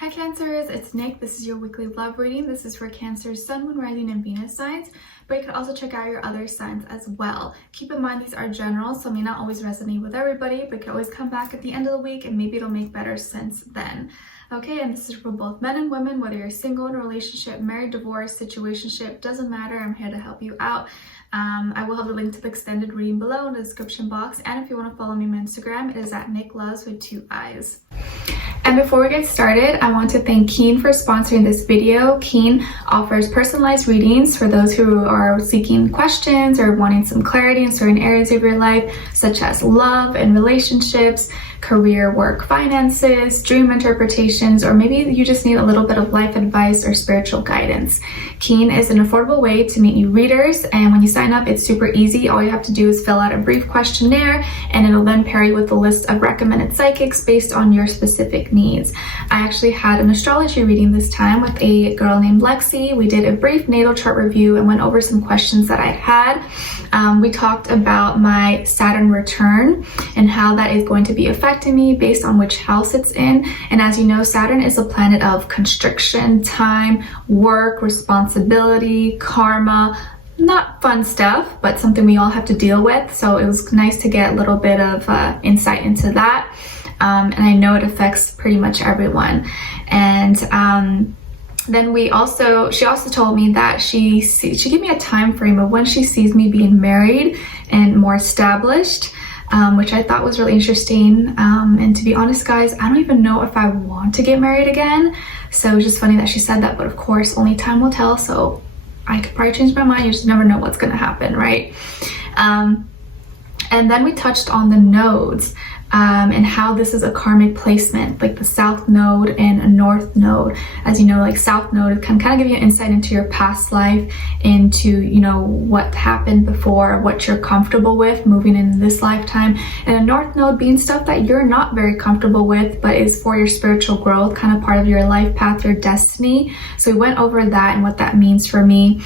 Hi Cancers, it's Nick. This is your weekly love reading. This is for Cancer's Sun, Moon, Rising, and Venus signs, but you can also check out your other signs as well. Keep in mind these are general, so may not always resonate with everybody, but you can always come back at the end of the week and maybe it'll make better sense then. Okay, and this is for both men and women, whether you're single, in a relationship, married, divorced, situationship, doesn't matter. I'm here to help you out. I will have the link to the extended reading below in the description box, and if you want to follow me on Instagram, it is at Nicloves with 2 eyes. And before we get started, I want to thank Keen for sponsoring this video. Keen offers personalized readings for those who are seeking questions or wanting some clarity in certain areas of your life, such as love and relationships, career, work, finances, dream interpretations, or maybe you just need a little bit of life advice or spiritual guidance. Keen is an affordable way to meet new readers, and when you sign up, it's super easy. All you have to do is fill out a brief questionnaire, and it'll then pair you with a list of recommended psychics based on your specific needs. I actually had an astrology reading this time with a girl named Lexi. We did a brief natal chart review and went over some questions that I had. We talked about my Saturn return and how that is going to be affecting me based on which house it's in. And as you know, Saturn is a planet of constriction, time, work, responsibility, karma. Not fun stuff, but something we all have to deal with. So it was nice to get a little bit of insight into that. And I know it affects pretty much everyone. And then she also told me that she gave me a time frame of when she sees me being married and more established, which I thought was really interesting. And to be honest, guys, I don't even know if I want to get married again. So it's just funny that she said that, but of course, only time will tell. So I could probably change my mind. You just never know what's going to happen, right? And then we touched on the nodes. And how this is a karmic placement, like the South Node and a North Node. As you know, like South Node can kind of give you an insight into your past life, into, you know, what happened before, what you're comfortable with moving in this lifetime. And a North Node being stuff that you're not very comfortable with, but is for your spiritual growth, kind of part of your life path, your destiny. So we went over that and what that means for me.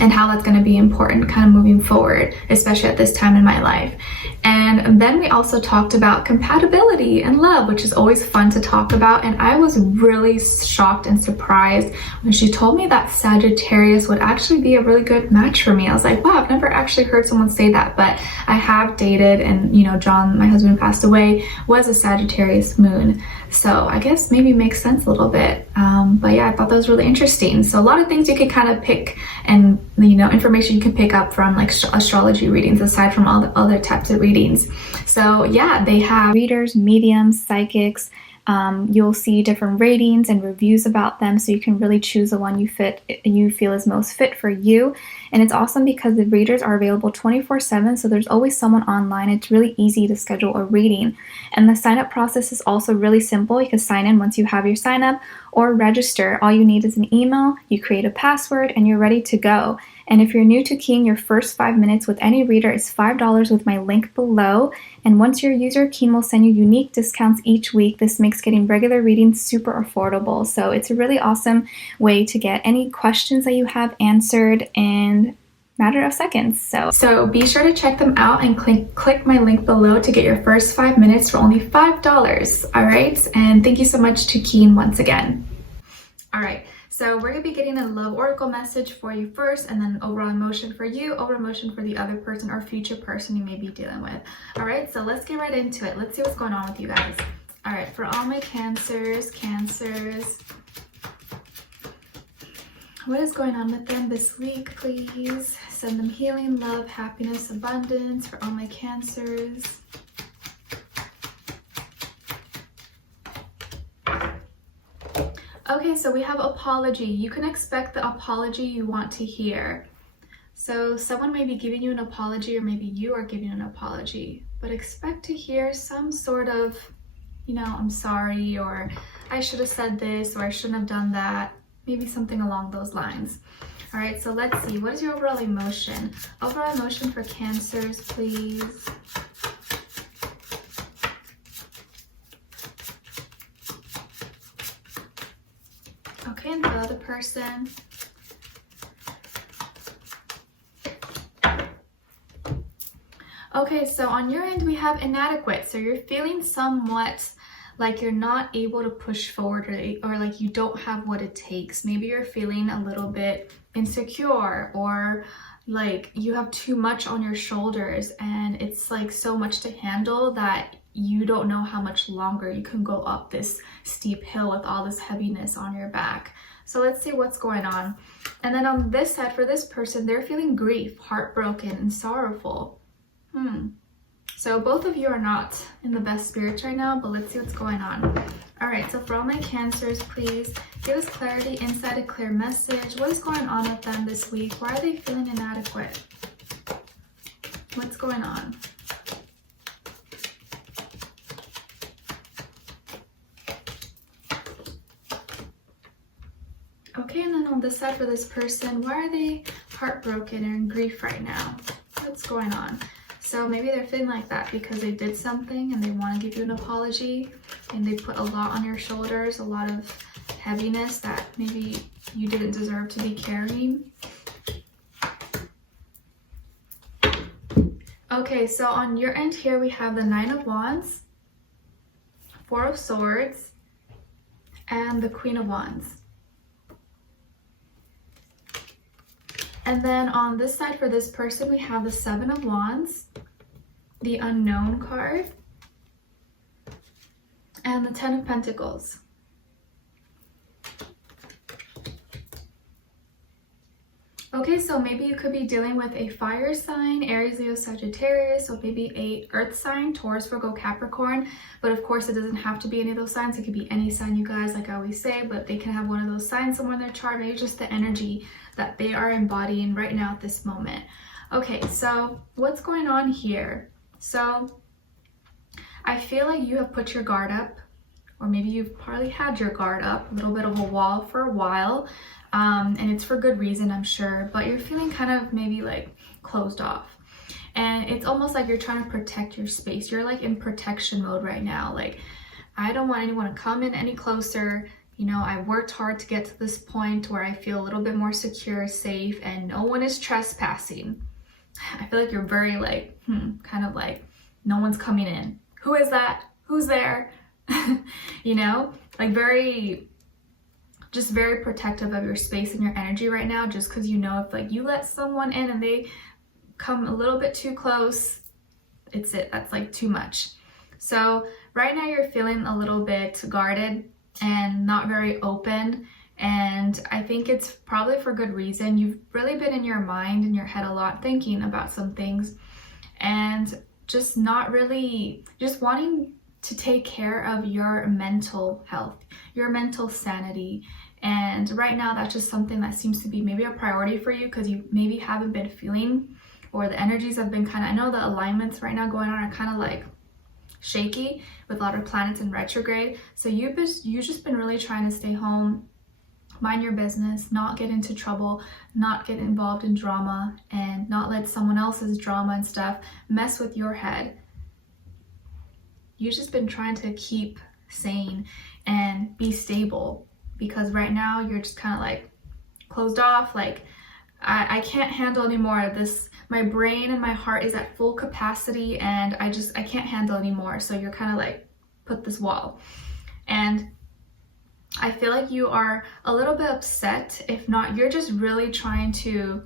And how that's going to be important kind of moving forward, especially at this time in my life. And then we also talked about compatibility and love, which is always fun to talk about. And I was really shocked and surprised when she told me that Sagittarius would actually be a really good match for me. I was like, wow, I've never actually heard someone say that, but I have dated, and you know, John, my husband, passed away, was a Sagittarius moon. So I guess maybe makes sense a little bit. But yeah, I thought that was really interesting. So a lot of things you could kind of pick, and you know, information you can pick up from like astrology readings aside from all the other types of readings. So yeah, they have readers, mediums, psychics. You'll see different ratings and reviews about them, so you can really choose the one you feel is most fit for you. And it's awesome because the readers are available 24/7, so there's always someone online. It's really easy to schedule a reading, and the sign up process is also really simple. You can sign in once you have your sign up or register. All you need is an email, you create a password, and you're ready to go. And if you're new to Keen, your first 5 minutes with any reader is $5 with my link below. And once you're a user, Keen will send you unique discounts each week. This makes getting regular readings super affordable. So it's a really awesome way to get any questions that you have answered in a matter of seconds. So be sure to check them out and click my link below to get your first 5 minutes for only $5. All right. And thank you so much to Keen once again. All right. So we're going to be getting a love oracle message for you first, and then overall emotion for you, overall emotion for the other person or future person you may be dealing with. All right, so let's get right into it. Let's see what's going on with you guys. All right, for all my Cancers, what is going on with them this week, please? Send them healing, love, happiness, abundance for all my Cancers. Okay, so we have apology. You can expect the apology you want to hear. So someone may be giving you an apology, or maybe you are giving an apology, but expect to hear some sort of, you know, I'm sorry, or I should have said this, or I shouldn't have done that. Maybe something along those lines. All right, so let's see. What is your overall emotion? Overall emotion for Cancers, please. Okay, and the other person. Okay, so on your end, we have inadequate. So you're feeling somewhat like you're not able to push forward, or like you don't have what it takes. Maybe you're feeling a little bit insecure, or like you have too much on your shoulders and it's like so much to handle that you don't know how much longer you can go up this steep hill with all this heaviness on your back. So let's see what's going on. And then on this side, for this person, they're feeling grief, heartbroken, and sorrowful. So both of you are not in the best spirits right now, but let's see what's going on. All right, so for all my Cancers, please give us clarity, insight, a clear message. What is going on with them this week? Why are they feeling inadequate? What's going on? Okay, and then on this side for this person, why are they heartbroken or in grief right now? What's going on? So maybe they're feeling like that because they did something and they want to give you an apology, and they put a lot on your shoulders, a lot of heaviness that maybe you didn't deserve to be carrying. Okay, so on your end here, we have the Nine of Wands, Four of Swords, and the Queen of Wands. And then on this side for this person, we have the Seven of Wands, the Unknown card, and the Ten of Pentacles. Okay, so maybe you could be dealing with a fire sign, Aries, Leo, Sagittarius, or maybe a earth sign, Taurus, Virgo, Capricorn. But of course, it doesn't have to be any of those signs. It could be any sign, you guys, like I always say, but they can have one of those signs somewhere in their chart, maybe just the energy that they are embodying right now at this moment. Okay, so what's going on here? So I feel like you have put your guard up, or maybe you've probably had your guard up, a little bit of a wall for a while. And it's for good reason, I'm sure, but you're feeling kind of maybe like closed off, and it's almost like you're trying to protect your space. You're like in protection mode right now. Like, I don't want anyone to come in any closer. You know, I worked hard to get to this point where I feel a little bit more secure, safe, and no one is trespassing. I feel like you're very like, kind of like, no one's coming in. Who is that? Who's there? You know, like just very protective of your space and your energy right now, just because you know if like you let someone in and they come a little bit too close, that's like too much. So right now you're feeling a little bit guarded and not very open, and I think it's probably for good reason. You've really been in your mind and your head a lot, thinking about some things, and just not really, just wanting to take care of your mental health, your mental sanity. And right now that's just something that seems to be maybe a priority for you, because you maybe haven't been feeling, or the energies have been kind of, I know the alignments right now going on are kind of like shaky with a lot of planets in retrograde. So you've just been really trying to stay home, mind your business, not get into trouble, not get involved in drama, and not let someone else's drama and stuff mess with your head. You've just been trying to keep sane and be stable, because right now you're just kind of like closed off. Like, I can't handle anymore of this. My brain and my heart is at full capacity, and I can't handle anymore. So you're kind of like put this wall, and I feel like you are a little bit upset. If not, you're just really trying to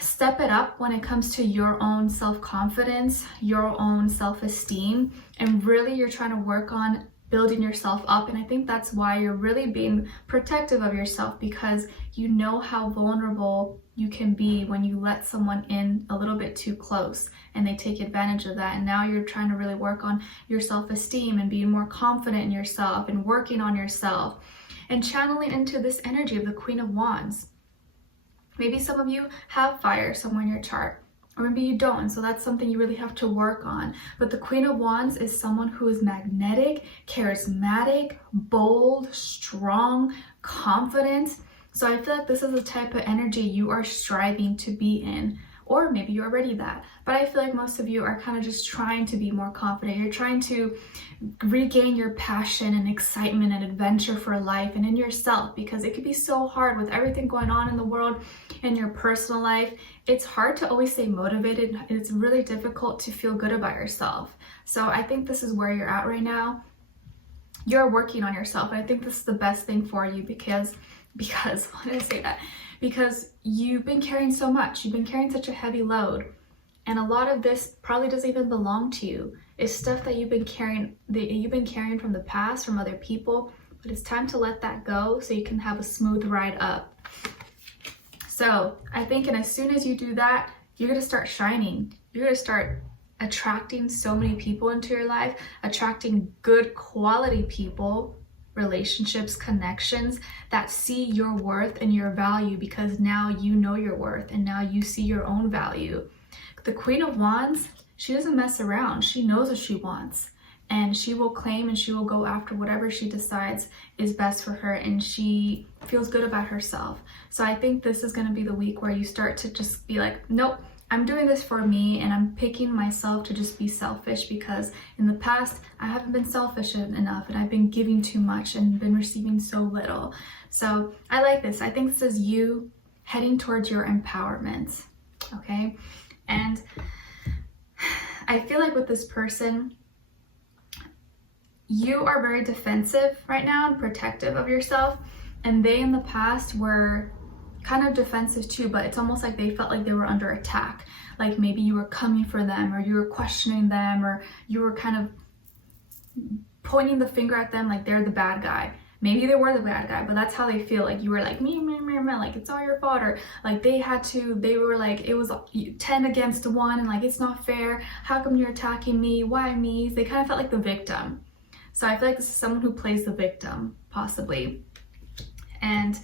step it up when it comes to your own self-confidence, your own self-esteem, and really you're trying to work on building yourself up. And I think that's why you're really being protective of yourself, because you know how vulnerable you can be when you let someone in a little bit too close and they take advantage of that. And now you're trying to really work on your self-esteem and being more confident in yourself and working on yourself and channeling into this energy of the Queen of Wands. Maybe some of you have fire somewhere in your chart, or maybe you don't, and so that's something you really have to work on. But the Queen of Wands is someone who is magnetic, charismatic, bold, strong, confident. So I feel like this is the type of energy you are striving to be in, or maybe you're already that. But I feel like most of you are kind of just trying to be more confident. You're trying to regain your passion and excitement and adventure for life and in yourself, because it can be so hard with everything going on in the world and your personal life. It's hard to always stay motivated, and it's really difficult to feel good about yourself. So I think this is where you're at right now. you're working on yourself. And I think this is the best thing for you because why did I say that? Because you've been carrying so much. You've been carrying such a heavy load. And a lot of this probably doesn't even belong to you. It's stuff that you've been carrying from the past, from other people. But it's time to let that go so you can have a smooth ride up. So I think, and as soon as you do that, you're going to start shining. You're going to start attracting so many people into your life, attracting good quality people, relationships, connections that see your worth and your value, because now you know your worth and now you see your own value. The Queen of Wands, she doesn't mess around. She knows what she wants, and she will claim and she will go after whatever she decides is best for her, and she feels good about herself. So I think this is going to be the week where you start to just be like, nope, I'm doing this for me, and I'm picking myself to just be selfish, because in the past I haven't been selfish enough and I've been giving too much and been receiving so little. So I like this. I think this is you heading towards your empowerment. Okay. And I feel like with this person, you are very defensive right now and protective of yourself, and they in the past were kind of defensive too, but it's almost like they felt like they were under attack. Like maybe you were coming for them, or you were questioning them, or you were kind of pointing the finger at them like they're the bad guy. Maybe they were the bad guy, but that's how they feel. Like you were like, me, like it's all your fault, or like they were like, it was 10 against 1 and like, it's not fair. How come you're attacking me? Why me? They kind of felt like the victim. So I feel like this is someone who plays the victim, possibly. And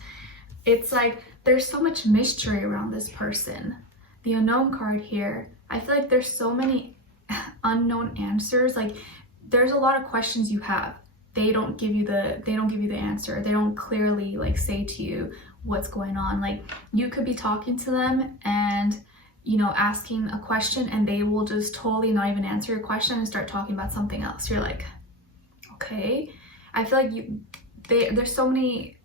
it's like, there's so much mystery around this person. The unknown card here, I feel like there's so many unknown answers. Like there's a lot of questions you have. They don't give you the answer. They don't clearly like say to you what's going on. Like you could be talking to them and, you know, asking a question, and they will just totally not even answer your question and start talking about something else. You're like, okay. I feel like there's so many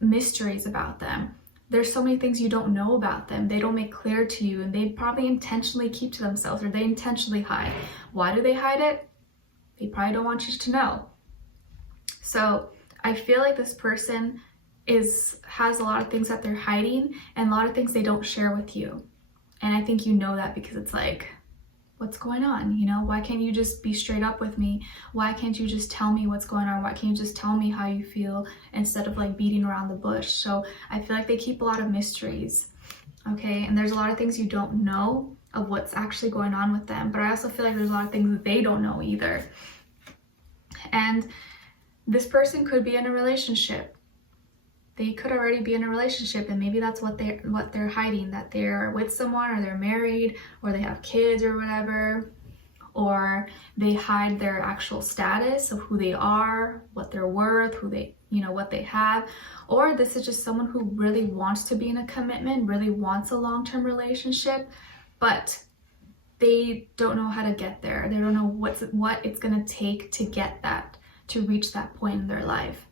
mysteries about them. There's so many things you don't know about them. They don't make clear to you, and they probably intentionally keep to themselves, or they intentionally hide. Why do they hide it? They probably don't want you to know. So I feel like this person has a lot of things that they're hiding, and a lot of things they don't share with you. And I think you know that, because it's like, what's going on? You know, why can't you just be straight up with me? Why can't you just tell me what's going on? Why can't you just tell me how you feel instead of like beating around the bush? So I feel like they keep a lot of mysteries. Okay. And there's a lot of things you don't know of what's actually going on with them. But I also feel like there's a lot of things that they don't know either. And this person could be in a relationship. They could already be in a relationship, and maybe that's what they're hiding, that they're with someone, or they're married, or they have kids or whatever, or they hide their actual status of who they are, what they're worth, what they have. Or this is just someone who really wants to be in a commitment, really wants a long-term relationship, but they don't know how to get there. They don't know what it's gonna take to get that, to reach that point in their life.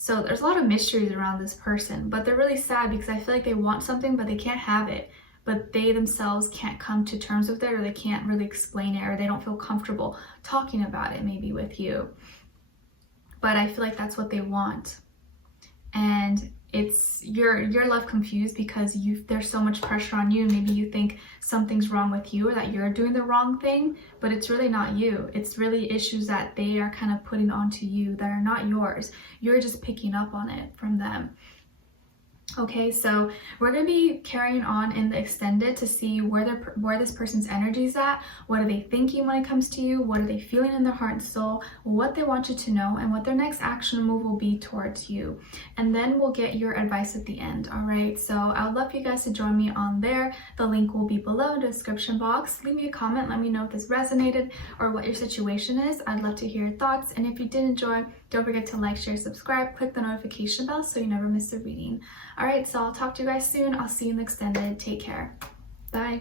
So there's a lot of mysteries around this person, but they're really sad because I feel like they want something, but they can't have it. But they themselves can't come to terms with it, or they can't really explain it, or they don't feel comfortable talking about it maybe with you. But I feel like that's what they want. And you're left confused because there's so much pressure on you. Maybe you think something's wrong with you, or that you're doing the wrong thing, but it's really not you. It's really issues that they are kind of putting onto you that are not yours. You're just picking up on it from them. Okay, so we're going to be carrying on in the extended to see where this person's energy is at. What are they thinking when it comes to you? What are they feeling in their heart and soul? What they want you to know, and what their next action move will be towards you. And then we'll get your advice at the end. All right, so I would love for you guys to join me on there. The link will be below in the description box. Leave me a comment. Let me know if this resonated or what your situation is. I'd love to hear your thoughts. And if you did enjoy, don't forget to like, share, subscribe, click the notification bell so you never miss a reading. All right, so I'll talk to you guys soon. I'll see you in the extended. Take care. Bye.